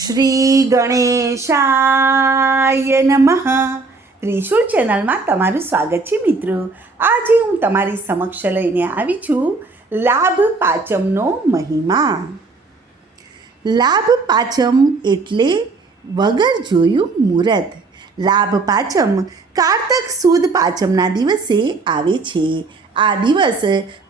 શ્રી ગણેશાય નમઃ. ત્રિશુલ ચેનલમાં તમારું સ્વાગત છે મિત્રો. આજે હું તમારી સમક્ષ લઈને આવી છું લાભ પાચમનો મહિમા. લાભ પાચમ એટલે વગર જોયું મુહૂર્ત લાભ પાચમ કારતક સુદ પાચમના દિવસે આવે છે. આ દિવસ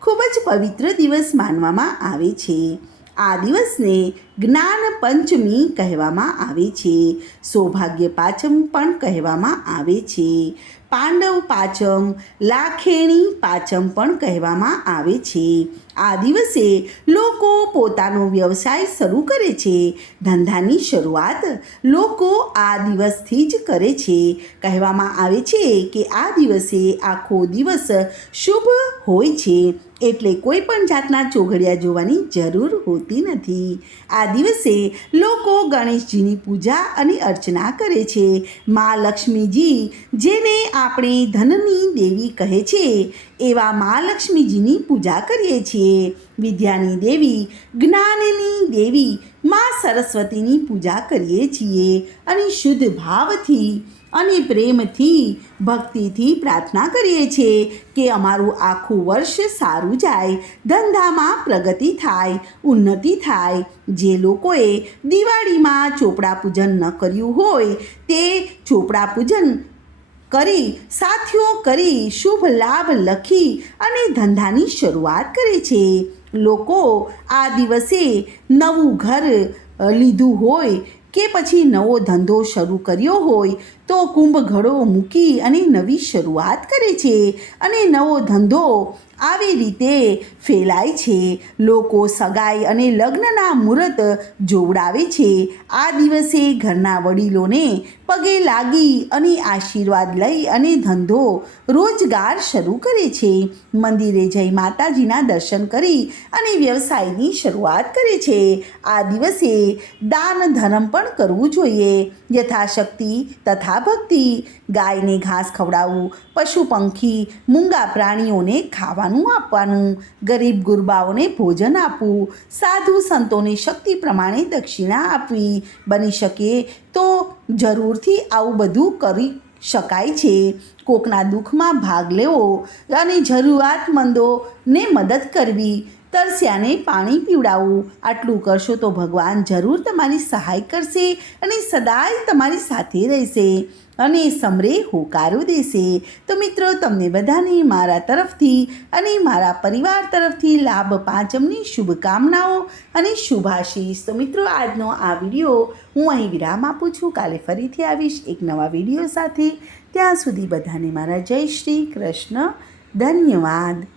ખૂબ જ પવિત્ર દિવસ માનવામાં આવે છે. આ દિવસને જ્ઞાન પંચમી કહેવામાં આવે છે. સૌભાગ્ય પાચમ પણ કહેવામાં આવે છે. પાંડવ પાચમ લાખેણી પાચમ પણ કહેવામાં આવે છે. આ દિવસે લોકો પોતાનો વ્યવસાય શરૂ કરે છે. ધંધાની શરૂઆત લોકો આ દિવસથી જ કરે છે. કહેવામાં આવે છે કે આ દિવસે આખો દિવસ શુભ હોય છે. એટલે કોઈ પણ જાતના ચોઘડિયા જોવાની જરૂર હોતી નથી. આ દિવસે લોકો ગણેશજીની પૂજા અને અર્ચના કરે છે. મા લક્ષ્મીજી, જેને આપણે ધનની દેવી કહે છે, એવા મા લક્ષ્મીજીની પૂજા કરીએ છીએ. વિદ્યાની દેવી, જ્ઞાનની દેવી મા સરસ્વતીની પૂજા કરીએ છીએ અને શુદ્ધ ભાવથી અને પ્રેમથી, ભક્તિથી પ્રાર્થના કરીએ છીએ કે અમારું આખું વર્ષ સારું જાય, ધંધામાં પ્રગતિ થાય, ઉન્નતિ થાય. જે લોકોએ દિવાળીમાં ચોપડા પૂજન ન કર્યું હોય, તે ચોપડા પૂજન કરી, સાથીઓ કરી શુભ લાભ લખી અને ધંધાની શરૂઆત કરે છે. લોકો આ દિવસે નવું ઘર લીધું હોય કે પછી નવો ધંધો શરૂ કર્યો હોય તો કુંભ ઘડો મૂકી અને નવી શરૂઆત કરે છે અને નવો ધંધો આવી રીતે ફેલાય છે. લોકો સગાઈ અને લગ્નના મુહૂર્ત જોવડાવે છે. આ દિવસે ઘરના વડીલોને પગે લાગી અને આશીર્વાદ લઈ અને ધંધો રોજગાર શરૂ કરે છે. મંદિરે જઈ માતાજીના દર્શન કરી અને વ્યવસાયની શરૂઆત કરે છે. આ દિવસે દાન ધર્મ પણ કરવું જોઈએ. યથાશક્તિ તથા ભક્તિ, ગાયને ઘાસ ખવડાવવું, પશુ પંખી, મૂંગા પ્રાણીઓને ખાવાનું આપવાનું, ગરીબ ગુરબાઓને ભોજન આપવું, સાધુ સંતોને શક્તિ પ્રમાણે દક્ષિણા આપવી, બની શકે તો જરૂરથી આવું બધું કરી શકાય છે. કોકના દુઃખમાં ભાગ લેવો અને જરૂરિયાતમંદોને મદદ કરવી તરસ્યાને પાણી પીવડાવવું આટલું કરશો તો ભગવાન જરૂર તમારી સહાય કરશે અને સદાય તમારી સાથે રહેશે અને સમરે હોકારો દેશે. તો મિત્રો, તમને બધાને મારા તરફથી અને મારા પરિવાર તરફથી લાભ પાંચમની શુભકામનાઓ અને શુભાશીષ. તો મિત્રો, આજનો આ વીડિયો હું અહીં વિરામ આપું છું. કાલે ફરીથી આવીશ એક નવા વીડિયો સાથે. ત્યાં સુધી બધાને મારા જય શ્રી કૃષ્ણ. ધન્યવાદ.